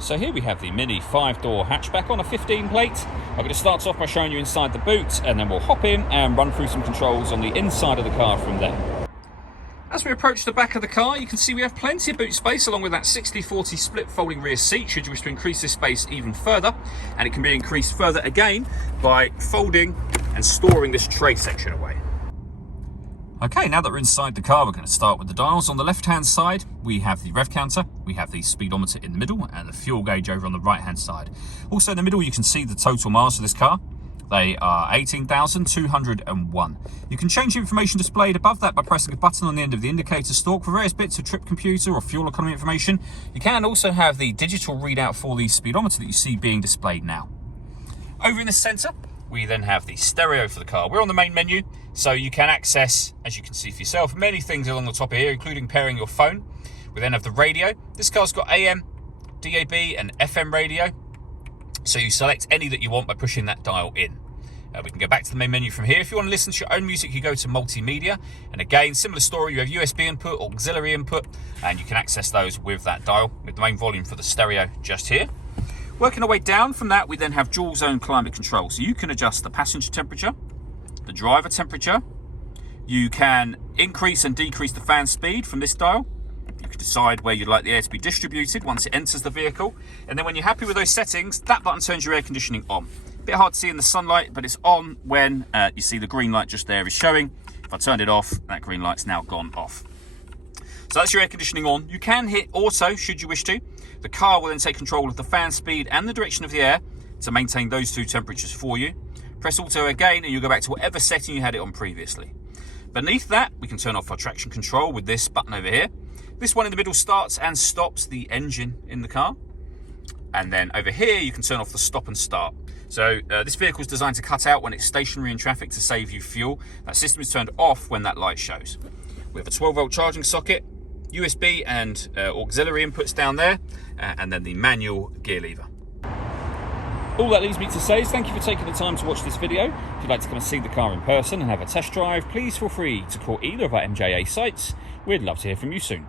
So here we have the Mini 5-door hatchback on a 15 plate. I'm going to start off by showing you inside the boot, and then we'll hop in and run through some controls on the inside of the car from there. As we approach the back of the car, you can see we have plenty of boot space along with that 60/40 split folding rear seat should you wish to increase this space even further, and it can be increased further again by folding and storing this tray section away. Okay, now that we're inside the car, we're going to start with the dials. On the left-hand side, we have the rev counter, we have the speedometer in the middle, and the fuel gauge over on the right-hand side. Also in the middle, you can see the total miles of this car. They are 18,201. You can change the information displayed above that by pressing a button on the end of the indicator stalk for various bits of trip computer or fuel economy information. You can also have the digital readout for the speedometer that you see being displayed now. Over in the centre, we then have the stereo for the car. We're on the main menu, so you can access, as you can see for yourself, many things along the top of here, including pairing your phone. We then have the radio. This car's got AM, DAB and FM radio, so you select any that you want by pushing that dial in. We can go back to the main menu from here. If you want to listen to your own music, you go to Multimedia, and again, similar story, you have USB input, auxiliary input, and you can access those with that dial, with the main volume for the stereo just here. Working our way down from that, we then have dual zone climate control. So you can adjust the passenger temperature, the driver temperature. You can increase and decrease the fan speed from this dial. You can decide where you'd like the air to be distributed once it enters the vehicle. And then when you're happy with those settings, that button turns your air conditioning on. A bit hard to see in the sunlight, but it's on when you see the green light just there is showing. If I turned it off, that green light's now gone off. So that's your air conditioning on. You can hit auto should you wish to. The car will then take control of the fan speed and the direction of the air to maintain those two temperatures for you. Press auto again and you'll go back to whatever setting you had it on previously. Beneath that, we can turn off our traction control with this button over here. This one in the middle starts and stops the engine in the car. And then over here, you can turn off the stop and start. So this vehicle is designed to cut out when it's stationary in traffic to save you fuel. That system is turned off when that light shows. We have a 12-volt charging socket, USB and auxiliary inputs down there, and then the manual gear lever. All that leaves me to say is thank you for taking the time to watch this video. If you'd like to come and see the car in person and have a test drive, please feel free to call either of our MJA sites. We'd love to hear from you soon.